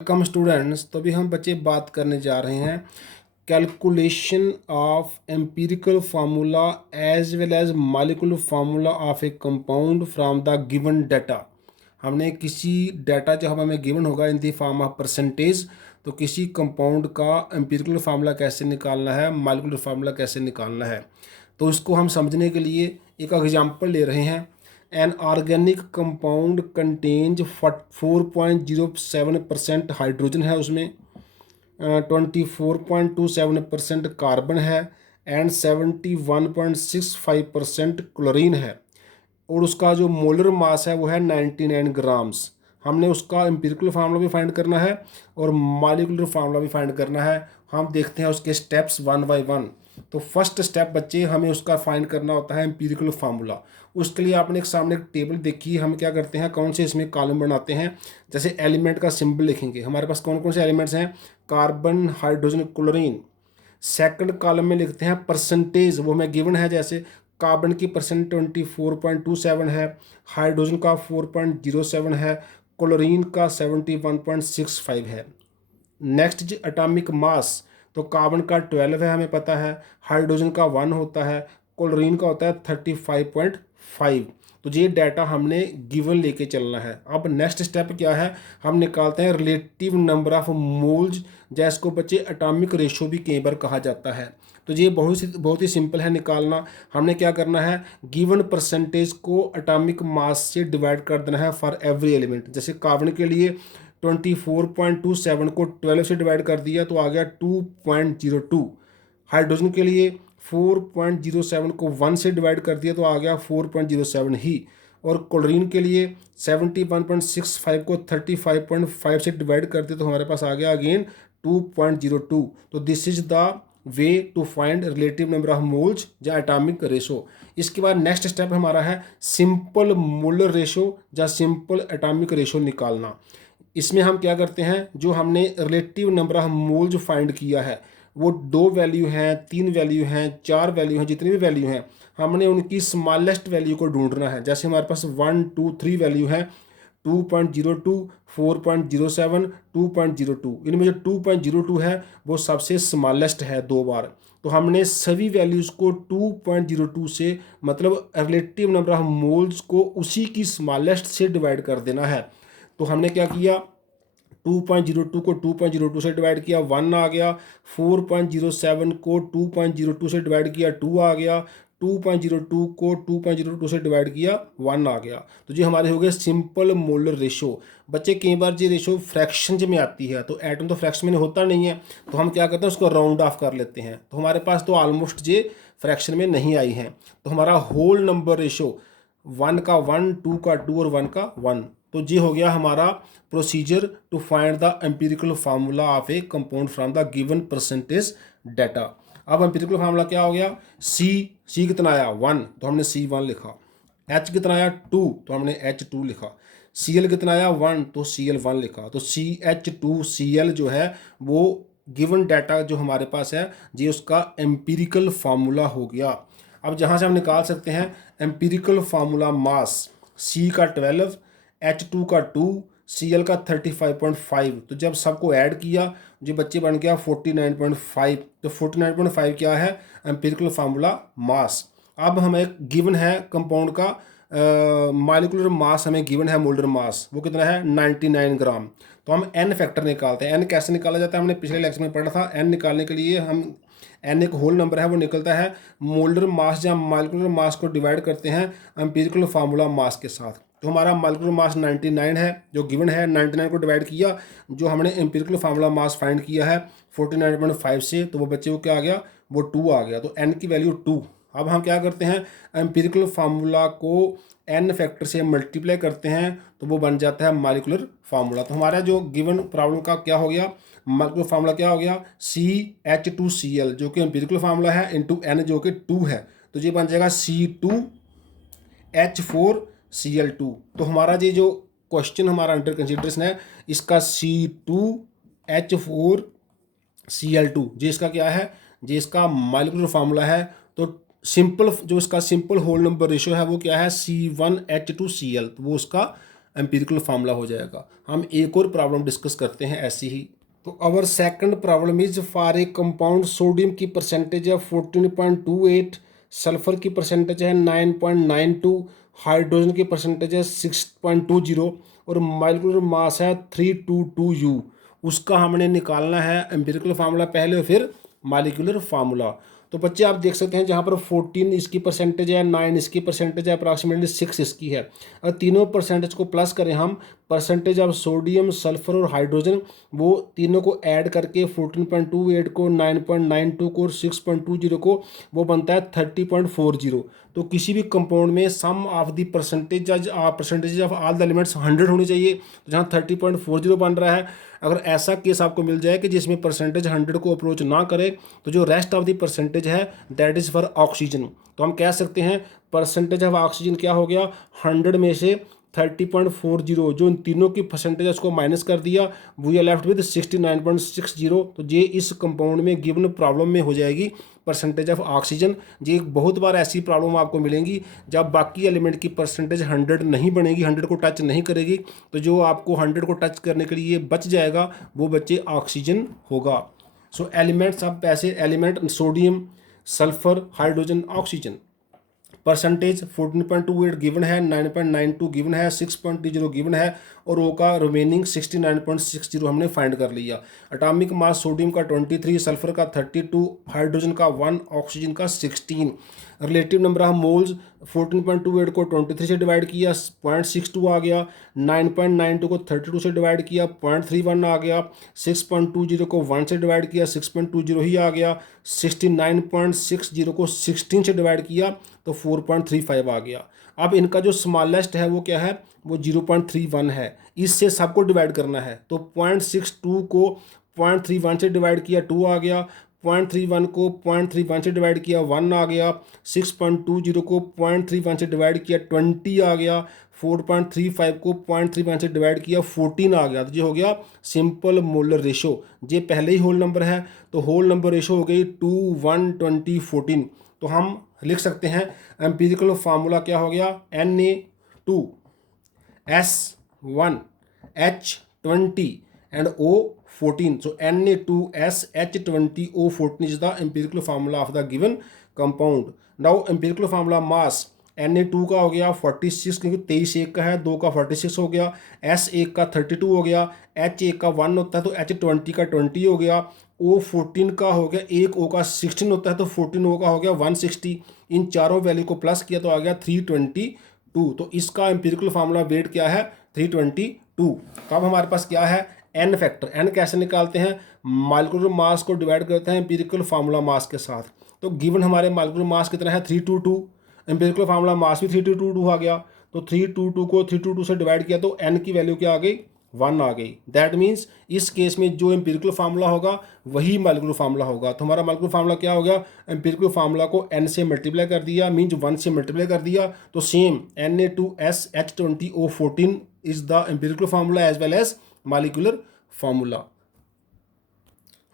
Welcome students. तो अभी हम बच्चे बात करने जा रहे हैं calculation of empirical formula as well as molecular formula of a compound from the given data. हमने किसी डाटा जो हमें गिवन होगा in the form of percentage, तो किसी कंपाउंड का एम्पिरिकल फार्मूला कैसे निकालना है, मॉलिक्यूलर फार्मूला कैसे निकालना है। तो इसको हम समझने के लिए एक एग्जांपल ले रहे हैं। An organic compound contains 4.07% hydrogen है, उसमें 24.27% कार्बन है एंड 71.65% क्लोरीन है, और उसका जो मोलर मास है वो है 99 ग्राम्स। हमने उसका एम्पिरिकल फार्मूला भी फाइंड करना है और मॉलिक्यूलर फार्मूला भी फाइंड करना है। हम देखते हैं उसके स्टेप्स वन बाय वन। तो फर्स्ट स्टेप बच्चे हमें उसका फाइंड करना होता है एम्पिरिकल फार्मूला। उसके लिए आपने एक सामने एक टेबल देखी, हम क्या करते हैं कौन से इसमें कॉलम बनाते हैं। जैसे एलिमेंट का सिंबल लिखेंगे, हमारे पास कौन कौन से एलिमेंट्स हैं, carbon, hydrogen, chlorine. Second column में लिखते हैं परसेंटेज, वो हमें गिवन है। जैसे कार्बन की परसेंट 24.27 है, हाइड्रोजन का 4.07 है, क्लोरीन का 71.65 है। नेक्स्ट जी एटॉमिक मास, तो कार्बन का 12 है हमें पता है, हाइड्रोजन का 1 होता है, क्लोरीन का होता है 35.5। तो ये डाटा हमने गिवन लेके चलना है। अब नेक्स्ट स्टेप क्या है, हम निकालते हैं रिलेटिव नंबर ऑफ मोल्स, जैसको बच्चे एटॉमिक रेशो भी कई बार कहा जाता है। तो ये बहुत ही सिंपल है निकालना। हमने क्या करना है, गिवन परसेंटेज को एटॉमिक मास से डिवाइड कर देना है फॉर एवरी एलिमेंट। जैसे कार्बन के लिए 24.27 को 12 से डिवाइड कर दिया तो आ गया 2.02। हाइड्रोजन के लिए 4.07 को 1 से डिवाइड कर दिया तो आ गया 4.07 ही। और क्लोरीन के लिए 71.65 को 35.5 से डिवाइड कर दिया तो हमारे पास आ गया अगेन 2.02। तो this is the way to find relative number of moles या एटॉमिक रेशो। इसके बाद नेक्स्ट स्टेप हमारा है सिंपल मोलर रेशो या सिंपल एटॉमिक रेशो निकालना। इसमें हम क्या करते हैं, जो हमने relative number of moles find किया है वो 2 वैल्यू हैं, 3 वैल्यू हैं, 4 वैल्यू हैं, जितनी भी वैल्यू हैं हमने उनकी स्मॉलेस्ट वैल्यू को ढूंढना है। जैसे हमारे पास 1, 2, 3 वैल्यू है, 2.02, 4.07, 2.02। इनमें जो 2.02 है वो सबसे स्मॉलेस्ट है 2 बार। तो हमने सभी वैल्यूज़ को 2.02 से मतलब रिलेटिव नंबर ऑफ मोल्स को उसी की स्मॉलेस्ट से डिवाइड कर देना है। तो हमने क्या किया, 2.02 को 2.02 से डिवाइड किया, 1 आ गया। 4.07 को 2.02 से डिवाइड किया, 2 आ गया। 2.02 को 2.02 से डिवाइड किया, 1 आ गया। तो जी हमारे हो गए सिंपल मोलर रेशो। बच्चे कई बार जी रेशो फ्रैक्शन में आती है, तो एटम तो फ्रैक्शन में होता नहीं है, तो हम क्या करते हैं उसको राउंड ऑफ कर लेते हैं। तो हमारे पास तो ऑलमोस्ट जे फ्रैक्शन में नहीं आई है। तो हमारा होल नंबर रेशो 1 का 1, 2 का 2 और 1 का 1। तो ये हो गया हमारा procedure to find the empirical formula of a compound from the given percentage data. अब एम्पिरिकल फार्मूला क्या हो गया, सी कितना आया 1, तो हमने C1 लिखा। H कितना आया 2, तो हमने H2 लिखा। Cl कितना आया 1, तो Cl1 लिखा। तो CH2Cl जो है वो गिवन डाटा जो हमारे पास है ये उसका एम्पिरिकल फार्मूला हो गया। अब जहाँ से हम निकाल सकते हैं एम्पिरिकल फार्मूला मास, C का 12, H2 का 2, Cl का 35.5। तो जब सबको ऐड किया जो बच्चे बन गया 49.5। तो 49.5 क्या है, एम्पिरिकल फार्मूला मास। अब हमें गिवन है कंपाउंड का मॉलिक्यूलर मास, हमें गिवन है मोलर मास, वो कितना है 99 ग्राम। तो हम एन फैक्टर निकालते हैं। एन कैसे निकाला जाता है, हमने पिछले लेक्चर में पढ़ा था। एन निकालने के लिए हम एन एक होल नंबर है वो निकलता है, मोलर मास या मॉलिक्यूलर मास को डिवाइड करते हैं एम्पिरिकल फार्मूला मास के साथ। तो हमारा मॉलिक्यूलर मास 99 है जो गिवन है, 99 को डिवाइड किया जो हमने एम्पिरिकल फार्मूला मास फाइंड किया है 49.5 से, तो वो बच्चे को क्या आ गया, वो 2 आ गया। तो एन की वैल्यू 2। अब हम क्या करते हैं, एम्पिरिकल फार्मूला को एन फैक्टर से मल्टीप्लाई करते हैं तो वो बन जाता है मॉलिक्यूलर फार्मूला। तो हमारा जो गिवन प्रॉब्लम का क्या हो गया, मॉलिक्यूलर फार्मूला क्या हो गया, CH2Cl जो कि एम्पिरिकल फार्मूला है इंटू एन जो कि 2 है। तो ये बन जाएगा C2H4Cl2। तो हमारा ये जो क्वेश्चन हमारा अंडर कंसिडरेशन है इसका C2H4Cl2 जी इसका क्या है, जी इसका मॉलिक्यूलर फार्मूला है। तो सिंपल जो इसका सिंपल होल नंबर रेशियो है वो क्या है, C1H2Cl, तो वो उसका एम्पिरिकल फार्मूला हो जाएगा। हम एक और प्रॉब्लम डिस्कस करते हैं ऐसी ही। तो अवर second problem is for a compound sodium की परसेंटेज है 14.28, सल्फर की परसेंटेज है 9.92, हाइड्रोजन की परसेंटेज है 6.20 और मॉलिक्यूलर मास है 322 उसका हमने निकालना है एम्पिरिकल फार्मूला पहले और फिर मॉलिक्यूलर फार्मूला। तो बच्चे आप देख सकते हैं जहाँ पर 14 इसकी परसेंटेज है, 9 इसकी परसेंटेज है, अप्रॉक्सीमेटली 6 इसकी है। और तीनों परसेंटेज को प्लस करें हम, परसेंटेज ऑफ सोडियम, सल्फर और हाइड्रोजन, वो तीनों को ऐड करके 14.28 को, 9.92 को और 6.20 को, वो बनता है 30.40। तो किसी भी कंपाउंड में sum of the percentage of all the elements 100 होनी चाहिए। तो जहाँ 30.40 बन रहा है, अगर ऐसा केस आपको मिल जाए कि जिसमें परसेंटेज 100 को अप्रोच ना करे, तो जो रेस्ट ऑफ द परसेंटेज है दैट इज़ फॉर ऑक्सीजन। तो हम कह सकते हैं परसेंटेज ऑफ ऑक्सीजन क्या हो गया, 100 में से 30.40 जो इन तीनों की परसेंटेज है उसको माइनस कर दिया, वी आर लेफ्ट विद 69.60। तो ये इस कंपाउंड में गिवन प्रॉब्लम में हो जाएगी परसेंटेज ऑफ ऑक्सीजन। ये एक बहुत बार ऐसी प्रॉब्लम आपको मिलेंगी जब बाकी एलिमेंट की परसेंटेज 100 नहीं बनेगी, 100 को टच नहीं करेगी, तो जो आपको 100 को टच करने के लिए बच जाएगा वो बच्चे ऑक्सीजन होगा। सो एलिमेंट्स आप ऐसे element sodium, sulphur, hydrogen, oxygen. Percentage 14.28 given है, 9.92 गिवन है, 6.20 गिवन है और ओ का रिमेनिंग 69.60 हमने फाइंड कर लिया। एटॉमिक मास सोडियम का 23, सल्फर का 32, हाइड्रोजन का 1, ऑक्सीजन का 16। रिलेटिव नंबर ऑफ मोल्स 14.28 को 23 से डिवाइड किया 0.62 आ गया, 9.92 को 32 से डिवाइड किया 0.31 आ गया, 6.20 को 1 से डिवाइड किया 6.20 ही आ गया, 69.60 को 16 से डिवाइड किया तो 4.35 आ गया। अब इनका जो स्मॉलेस्ट है वो क्या है, वो 0.31 है। इससे सबको डिवाइड करना है, तो 0.62 को 0.31 से डिवाइड किया 2 आ गया, 0.31 को 0.31 से डिवाइड किया 1 आ गया, 6.20 को 0.31 से डिवाइड किया 20 आ गया, 4.35 को 0.31 से डिवाइड किया 14 आ गया। तो ये हो गया सिंपल मोलर रेशो। ये पहले ही होल नंबर है तो होल नंबर रेशो हो गई 2, 1, 20, 14। तो हम लिख सकते हैं एम्पिरिकल फार्मूला क्या हो गया, Na2S1 H20 and O14. So Na2SH20O14 is the empirical formula of the given compound. Now empirical formula mass Na2 का हो गया 46 क्योंकि 23 एक का है, 2 का 46 हो गया, S1 का 32 हो गया, H1 का 1 होता है तो H20 का 20 हो गया, O14 का हो गया, एक O का 16 होता है तो 14 O का हो गया 160। इन चारों वैल्यू को प्लस किया तो आ गया 322। तो इसका एम्पिरिकल फार्मूला वेट क्या है, 322। तो अब हमारे पास क्या है, एन फैक्टर। एन कैसे निकालते हैं, मॉलिक्यूलर मास को डिवाइड करते हैं एम्पिरिकल फार्मूला मास के साथ। तो गिवन हमारे मॉलिक्यूलर मास कितना है 322, एम्पिरिकल फार्मूला मास भी 322 आ गया, तो 322 को 322 से डिवाइड किया तो एन की वैल्यू क्या आ गई, 1 आ गई। दैट मीन्स इस केस में जो एम्पिरिकल फार्मूला होगा वही मॉलिक्यूलर फार्मूला होगा। तो हमारा मॉलिक्यूलर फार्मूला क्या हो गया, एम्पिरिकल फार्मूला को एन से मल्टीप्लाई कर दिया, मीन्स 1 से मल्टीप्लाई कर दिया, तो same Na2SH20O14 is the empirical formula as well as molecular formula.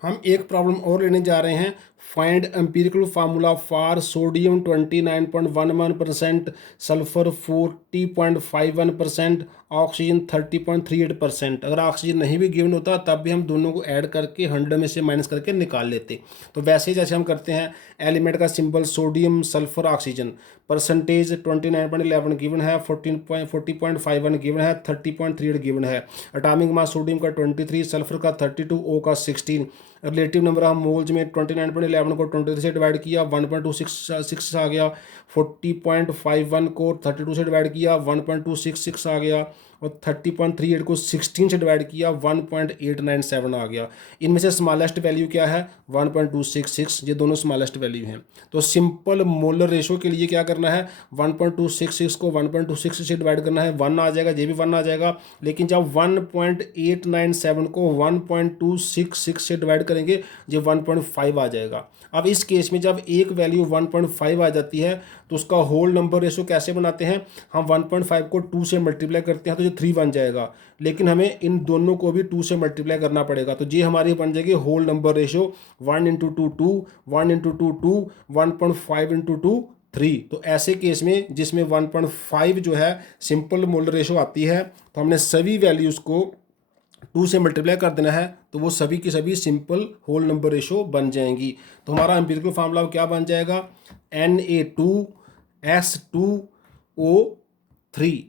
हम एक प्रॉब्लम और लेने जा रहे हैं, find empirical formula for sodium 29.11%, sulphur 40.51%, oxygen 30.38%। अगर ऑक्सीजन नहीं भी गिवन होता तब भी हम दोनों को ऐड करके 100 में से माइनस करके निकाल लेते। तो वैसे ही जैसे हम करते हैं, एलिमेंट का symbol sodium, sulphur, oxygen, percentage 29.11 given है, 40.51 गिवन है, 30.38 गिवन है, एटॉमिक मास सोडियम का 23, सल्फर का 32, ओ का 16। रिलेटिव नंबर ऑफ मोल्स में 29.11 को 23 से डिवाइड किया 1.266 आ गया, 40.51 को 32 से डिवाइड किया 1.266 आ गया और 30.38 को 16 से डिवाइड किया 1.897 आ गया। इनमें से स्मॉलेस्ट वैल्यू क्या है, 1.266। ये दोनों स्मॉलेस्ट वैल्यू हैं। तो सिंपल मोलर रेशो के लिए क्या करना है, 1.266 को 1.266 से डिवाइड करना है, 1 आ जाएगा, ये भी 1 आ जाएगा। लेकिन जब 1.897 को 1.266 से डिवाइड करेंगे ये 1.5 आ जाएगा। अब इस केस में जब एक वैल्यू 1.5 आ जाती है तो उसका होल नंबर रेशो कैसे बनाते हैं, हम 1.5 को 2 से मल्टीप्लाई करते हैं तो ये 3 बन जाएगा, लेकिन हमें इन दोनों को भी 2 से मल्टीप्लाई करना पड़ेगा। तो ये हमारी बन जाएगी होल नंबर रेशो 1 × 2 2, 1 × 2 2, 1.5 × 2 3। तो ऐसे केस में जिसमें 1.5 जो है सिंपल मोलर रेशो आती है, तो हमने सभी वैल्यूज़ को 2 से मल्टीप्लाई कर देना है, तो वो सभी की सभी सिंपल होल नंबर रेशो बन जाएंगी। तो हमारा एम्पिरिकल फार्मूला क्या बन जाएगा, Na2S2O3।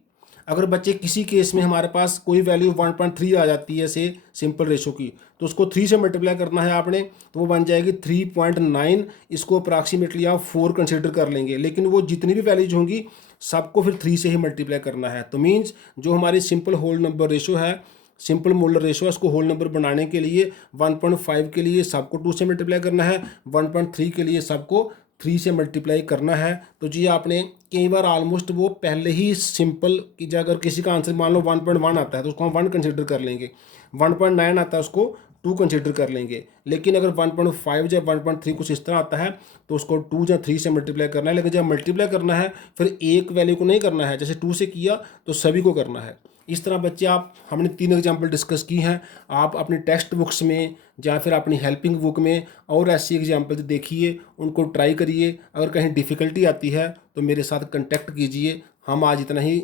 अगर बच्चे किसी केस में हमारे पास कोई वैल्यू 1.3 आ जाती है से सिंपल रेशो की, तो उसको 3 से मल्टीप्लाई करना है आपने, तो वो बन जाएगी 3.9। इसको अप्रॉक्सीमेटली आप 4 कंसिडर कर लेंगे, लेकिन वो जितनी भी वैल्यूज होंगी सबको फिर 3 से ही मल्टीप्लाई करना है। तो मीन्स जो हमारी सिंपल होल नंबर रेशो है, सिंपल मोलर रेशो है, उसको होल नंबर बनाने के लिए 1.5 के लिए सबको 2 से मल्टीप्लाई करना है, 1.3 के लिए सबको 3 से मल्टीप्लाई करना है। तो जी आपने कई बार ऑलमोस्ट वो पहले ही सिंपल की जगह अगर किसी का आंसर मान लो 1.1 आता है तो उसको हम 1 कंसिडर कर लेंगे, 1.9 आता है उसको 2 कंसिडर कर लेंगे, लेकिन अगर 1.5 या 1.3 कुछ इस तरह आता है तो उसको 2 या 3 से मल्टीप्लाई करना है। लेकिन जब मल्टीप्लाई करना है फिर एक वैल्यू को नहीं करना है, जैसे 2 से किया तो सभी को करना है। इस तरह बच्चे आप हमने 3 एग्जाम्पल डिस्कस की हैं, आप अपनी टेक्स्ट बुक्स में या फिर अपनी हेल्पिंग बुक में और ऐसी एग्जाम्पल्स देखिए, उनको ट्राई करिए। अगर कहीं डिफ़िकल्टी आती है तो मेरे साथ कंटेक्ट कीजिए। हम आज इतना ही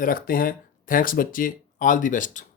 रखते हैं। थैंक्स बच्चे, ऑल दी बेस्ट।